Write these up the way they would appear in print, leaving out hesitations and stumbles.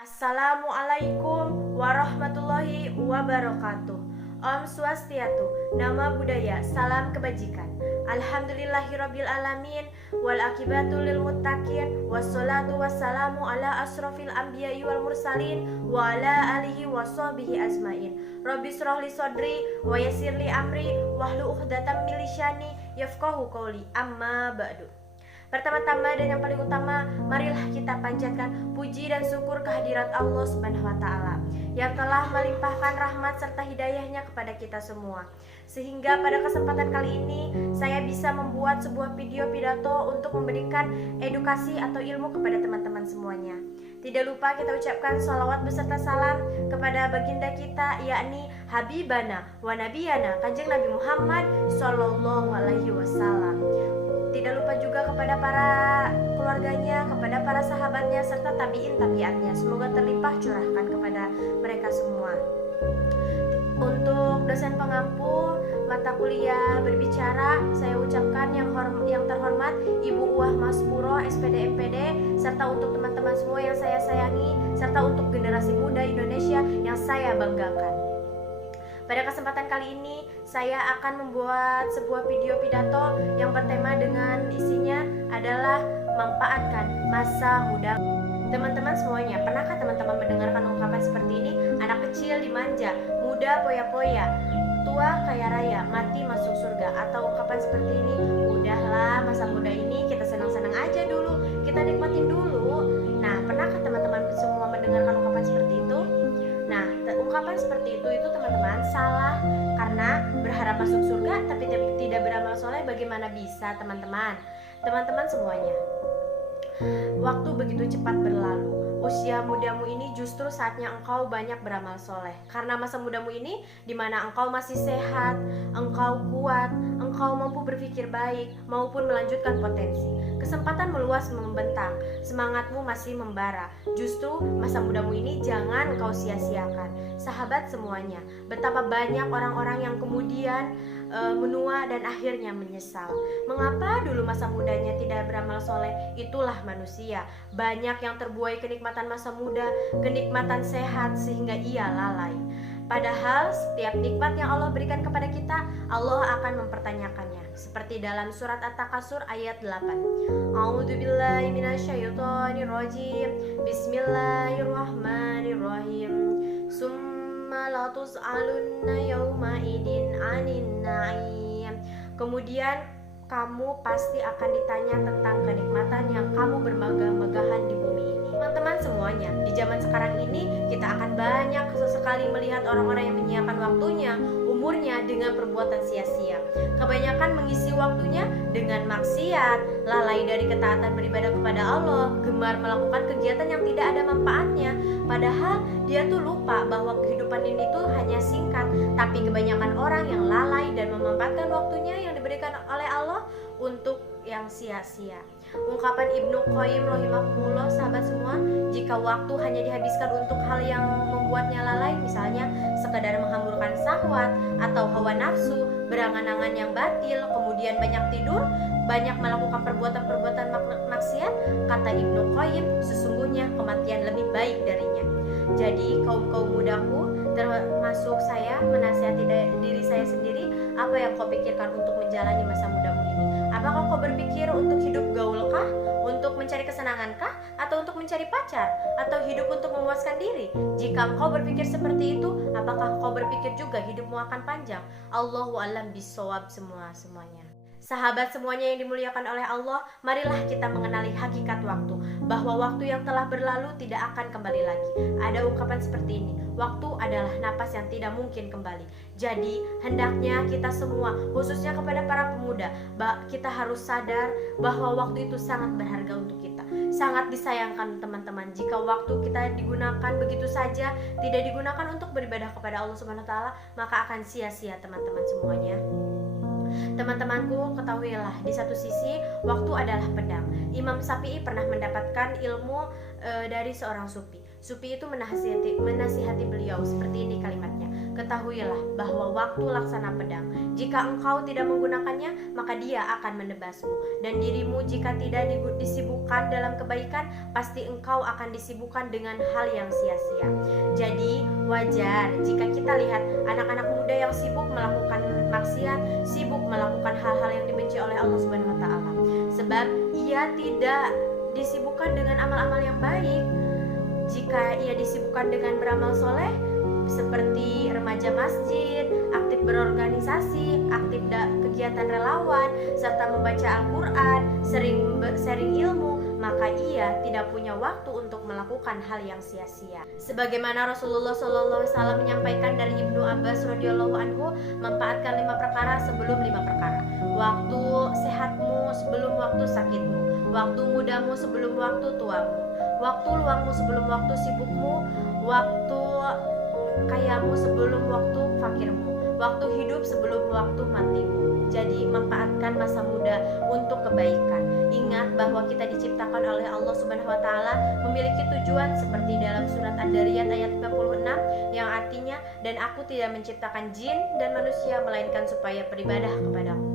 Assalamualaikum warahmatullahi wabarakatuh. Om Swastiatu, nama budaya, salam kebajikan. Alhamdulillahirabbil alamin wal akibatu lil muttaqin wassalatu wassalamu ala asrofil anbiya'i wal mursalin wa ala alihi washabihi ajmain. Rabbi shrahli sadri wa yassirli amri wahlul 'uqdatam min lisani yafqahu qawli. Amma ba'du. Pertama-tama dan yang paling utama, marilah kita panjatkan puji dan syukur kehadirat Allah Subhanahu wa taala yang telah melimpahkan rahmat serta hidayahnya kepada kita semua. Sehingga pada kesempatan kali ini saya bisa membuat sebuah video pidato untuk memberikan edukasi atau ilmu kepada teman-teman semuanya. Tidak lupa kita ucapkan sholawat beserta salam kepada baginda kita, yakni Habibana wa Nabiyana Kanjeng Nabi Muhammad Sallallahu Alaihi Wasallam. Tidak lupa juga kepada para keluarganya, kepada para sahabatnya, serta tabi'in-tabi'atnya. Semoga terlimpah curahkan kepada mereka semua. Untuk dosen pengampu mata kuliah berbicara, saya ucapkan yang terhormat Ibu Uwah Maspuro, SPD MPD, serta untuk teman-teman semua yang saya sayangi, serta untuk generasi muda Indonesia yang saya banggakan. Pada kesempatan kali ini saya akan membuat sebuah video pidato yang bertema dengan isinya adalah manfaatkan masa muda. Teman-teman semuanya, pernahkah teman-teman mendengarkan ungkapan seperti ini? Anak kecil dimanja, muda poya-poya, tua kaya raya, mati masuk surga. Atau ungkapan seperti ini, udahlah masa muda ini kita senang-senang aja dulu, kita nikmatin dulu. Nah, pernahkah teman-teman semua mendengarkan ungkapan seperti itu? Nah, ungkapan seperti itu teman-teman salah, karena berharap masuk surga tapi tidak beramal soleh bagaimana bisa teman-teman? Teman-teman semuanya, waktu begitu cepat berlalu. Usia mudamu ini justru saatnya engkau banyak beramal soleh. Karena masa mudamu ini dimana engkau masih sehat, engkau kuat, engkau mampu berpikir baik maupun melanjutkan potensi. Kesempatan meluas membentang, semangatmu masih membara. Justru masa mudamu ini jangan engkau sia-siakan. Sahabat semuanya, betapa banyak orang-orang yang kemudian menua dan akhirnya menyesal. Mengapa dulu masa mudanya tidak beramal soleh? Itulah manusia. Banyak yang terbuai kenikmatan masa muda, kenikmatan sehat sehingga ia lalai. Padahal setiap nikmat yang Allah berikan kepada kita, Allah akan mempertanyakannya. Seperti dalam surat At-Takasur ayat 8. A'udzubillahi minasyaitonirrajim. Bismillahirrahmanirrahim. La tus'alunna yawma idin 'anin na'im. Kemudian kamu pasti akan ditanya tentang kenikmatan yang kamu bermegah-megahan di bumi ini. Teman-teman semuanya, di zaman sekarang ini kita akan banyak sekali melihat orang-orang yang menyiapkan waktunya, umurnya dengan perbuatan sia-sia. Kebanyakan mengisi waktunya dengan maksiat, lalai dari ketaatan beribadah kepada Allah, gemar melakukan kegiatan yang tidak ada manfaatnya. Padahal dia tuh lupa bahwa kehidupan ini tuh hanya singkat. Tapi kebanyakan orang yang lalai dan memanfaatkan waktunya yang diberikan oleh Allah untuk yang sia-sia. Ungkapan Ibnu Qayyim rahimahullah, sahabat semua, jika waktu hanya dihabiskan untuk hal yang membuatnya lalai, misalnya sekedar menghamburkan syahwat atau hawa nafsu, berangan-angan yang batil, kemudian banyak tidur, banyak melakukan perbuatan-perbuatan maksiat, kata Ibnu Qayyim, sesungguhnya kematian lebih baik darinya. Jadi kaum mudaku, termasuk saya, menasihati diri saya sendiri, apa yang kau pikirkan untuk menjalani masa mudamu ini? Apakah kau berpikir untuk hidup gaulkah? Untuk mencari kesenangankah? Atau untuk mencari pacar? Atau hidup untuk memuaskan diri? Jika engkau berpikir seperti itu, apakah kau berpikir juga hidupmu akan panjang? Allahu a'lam bishawab semuanya. Sahabat semuanya yang dimuliakan oleh Allah, marilah kita mengenali hakikat waktu, bahwa waktu yang telah berlalu tidak akan kembali lagi. Ada ungkapan seperti ini, waktu adalah napas yang tidak mungkin kembali. Jadi hendaknya kita semua, khususnya kepada para pemuda, kita harus sadar bahwa waktu itu sangat berharga untuk kita. Sangat disayangkan teman-teman jika waktu kita digunakan begitu saja, tidak digunakan untuk beribadah kepada Allah Subhanahu wa taala, maka akan sia-sia teman-teman semuanya. Teman-temanku, ketahuilah, di satu sisi waktu adalah pedang. Imam Syafi'i pernah mendapatkan ilmu dari seorang sufi. Sufi itu menasihati beliau seperti ini kalimatnya. Ketahuilah bahwa waktu laksana pedang. Jika engkau tidak menggunakannya, maka dia akan menebasmu. Dan dirimu jika tidak disibukkan dalam kebaikan, pasti engkau akan disibukkan dengan hal yang sia-sia. Jadi wajar jika kita lihat anak-anak muda yang sibuk melakukan maksiat, sibuk melakukan hal-hal yang dibenci oleh Allah Subhanahu wa taala. Sebab ia tidak disibukkan dengan amal-amal yang baik. Jika ia disibukkan dengan beramal soleh seperti remaja masjid, aktif berorganisasi, aktif kegiatan relawan, serta membaca Al-Quran, sering sharing ilmu, maka ia tidak punya waktu untuk melakukan hal yang sia-sia. Sebagaimana Rasulullah SAW menyampaikan dari Ibnu Abbas radhiyallahu anhu, manfaatkan 5 perkara sebelum 5 perkara. Waktu sehatmu sebelum waktu sakitmu, waktu mudamu sebelum waktu tuamu, waktu luangmu sebelum waktu sibukmu, waktu kayamu sebelum waktu fakirmu, waktu hidup sebelum waktu matimu. Jadi manfaatkan masa muda untuk kebaikan. Ingat bahwa kita diciptakan oleh Allah Subhanahu wa taala memiliki tujuan seperti dalam surat Ad-Dariyat ayat 56 yang artinya, dan aku tidak menciptakan jin dan manusia melainkan supaya beribadah kepadaku.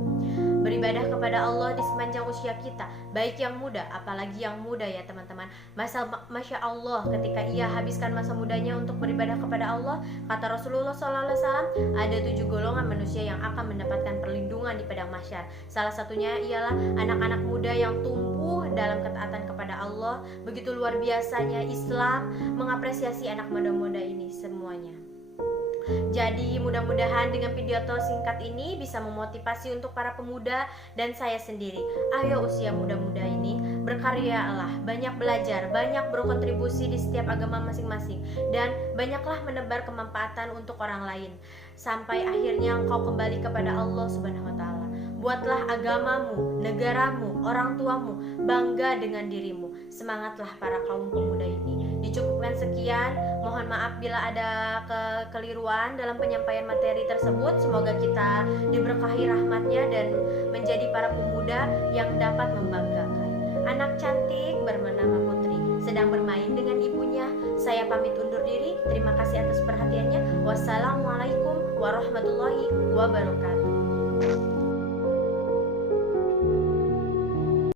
Beribadah kepada Allah di sepanjang usia kita, baik yang muda, apalagi yang muda ya teman-teman. Masya Allah, ketika ia habiskan masa mudanya untuk beribadah kepada Allah, kata Rasulullah SAW, ada 7 golongan manusia yang akan mendapatkan perlindungan di padang mahsyar. Salah satunya ialah anak-anak muda yang tumbuh dalam ketaatan kepada Allah. Begitu luar biasanya Islam mengapresiasi anak muda-muda ini semuanya. Jadi mudah-mudahan dengan video singkat ini bisa memotivasi untuk para pemuda dan saya sendiri. Ayo usia muda-muda ini berkaryalah, banyak belajar, banyak berkontribusi di setiap agama masing-masing, dan banyaklah menebar kemanfaatan untuk orang lain sampai akhirnya engkau kembali kepada Allah Subhanahu wa taala. Buatlah agamamu, negaramu, orang tuamu bangga dengan dirimu. Semangatlah para kaum pemuda ini. Dicukupkan sekian. Mohon maaf bila ada kekeliruan dalam penyampaian materi tersebut. Semoga kita diberkahi rahmatnya dan menjadi para pemuda yang dapat membanggakan. Anak cantik bernama Putri sedang bermain dengan ibunya. Saya pamit undur diri. Terima kasih atas perhatiannya. Wassalamualaikum warahmatullahi wabarakatuh.